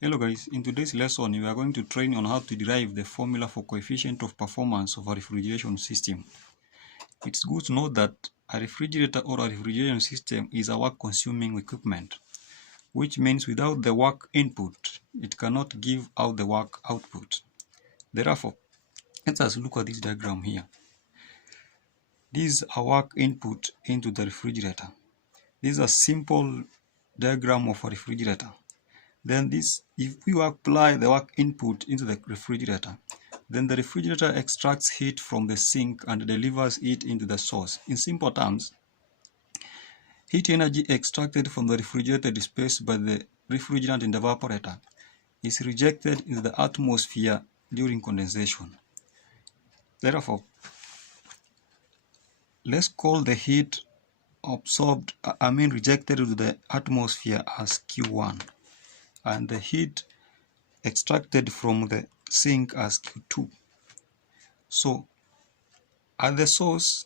Hello guys, in today's lesson we are going to train on how to derive the formula for coefficient of performance of a refrigeration system. It's good to know that a refrigerator or a refrigeration system is a work-consuming equipment, which means without the work input, it cannot give out the work output. Therefore, let us look at this diagram here. This is a work input into the refrigerator. This is a simple diagram of a refrigerator. Then if we apply the work input into the refrigerator, then the refrigerator extracts heat from the sink and delivers it into the source. In simple terms, heat energy extracted from the refrigerated space by the refrigerant in the evaporator is rejected into the atmosphere during condensation. Therefore, let's call the heat rejected into the atmosphere as Q1, and the heat extracted from the sink as Q2. So at the source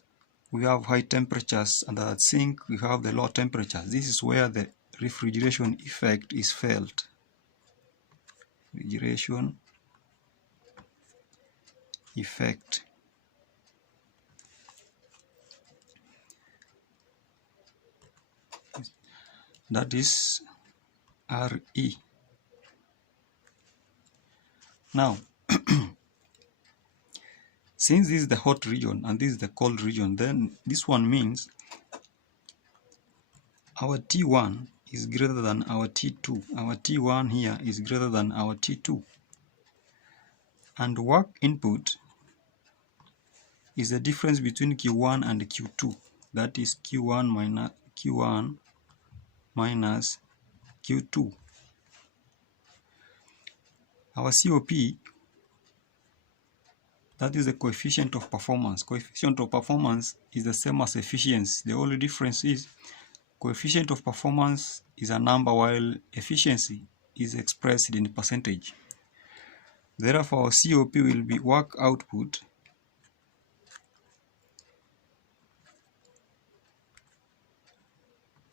we have high temperatures and at the sink we have the low temperatures. This is where the refrigeration effect is felt. Refrigeration effect. That is RE. Now, since this is the hot region and this is the cold region, then this one means our T1 is greater than our T2. Our T1 here is greater than our T2. And work input is the difference between Q1 and Q2. That is Q1 minus Q2. Our COP, that is the coefficient of performance. Coefficient of performance is the same as efficiency. The only difference is coefficient of performance is a number while efficiency is expressed in percentage. Therefore, our COP will be work output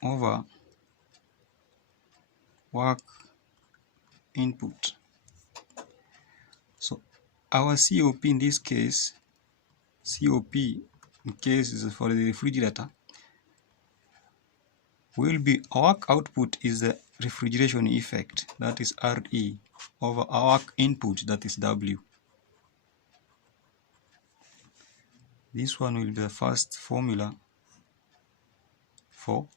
over work input. So our COP in this case, COP in case is for the refrigerator, will be work output is the refrigeration effect, that is RE, over our work input, that is W. This one will be the first formula for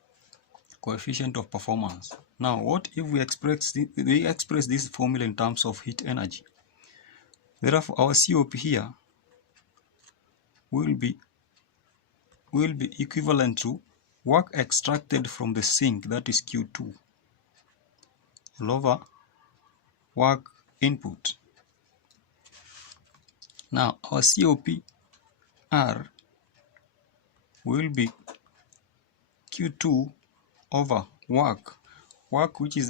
coefficient of performance. Now, what if we express this formula in terms of heat energy? Therefore, our COP here will be equivalent to work extracted from the sink, that is Q2, all over work input. Now, our COP R will be Q2 over work, which is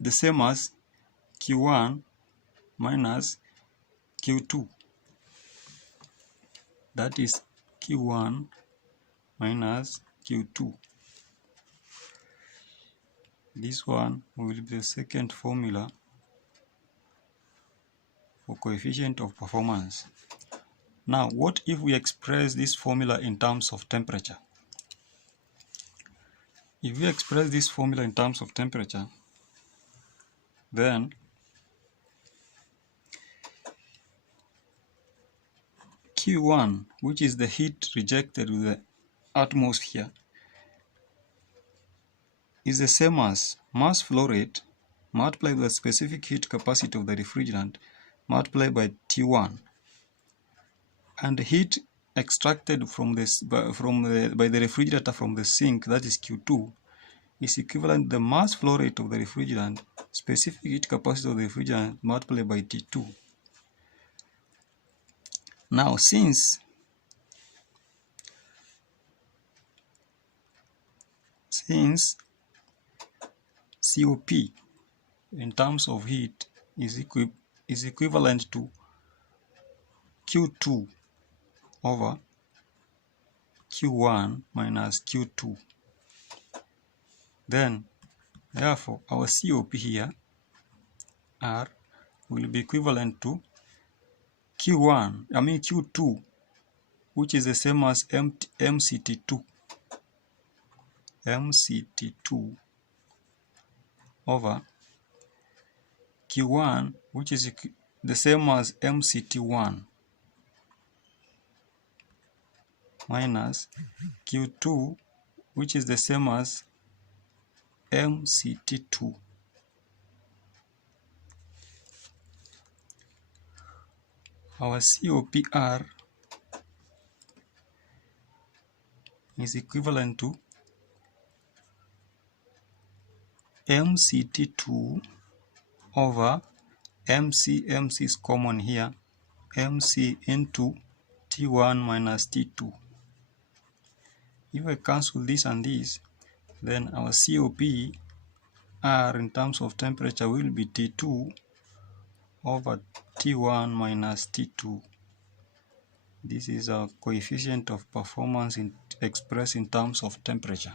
the same as Q1 minus Q2. That is Q1 minus Q2. This one will be the second formula for coefficient of performance. Now, what if we express this formula in terms of temperature? If we express this formula in terms of temperature, then Q1, which is the heat rejected with the atmosphere, is the same as mass flow rate multiplied by the specific heat capacity of the refrigerant multiplied by T1, and the heat extracted from by the refrigerator from the sink, that is Q2, is equivalent to the mass flow rate of the refrigerant specific heat capacity of the refrigerant multiplied by T2. Now, since COP in terms of heat is equivalent to Q2 over Q1 minus Q2, then therefore our COP here COPR will be equivalent to Q2, which is the same as MCT2 over Q1, which is the same as MCT1, minus Q2, which is the same as MCT2. Our COPR is equivalent to MCT2 over MC is common here, MC into T1 minus T2. If I cancel this and this, then our COPR in terms of temperature will be T2 over T1 minus T2. This is our coefficient of performance expressed in terms of temperature.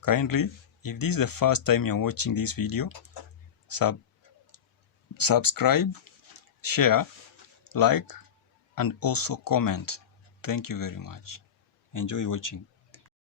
Kindly, if this is the first time you're watching this video, subscribe, share, like, and also comment. Thank you very much. Enjoy watching.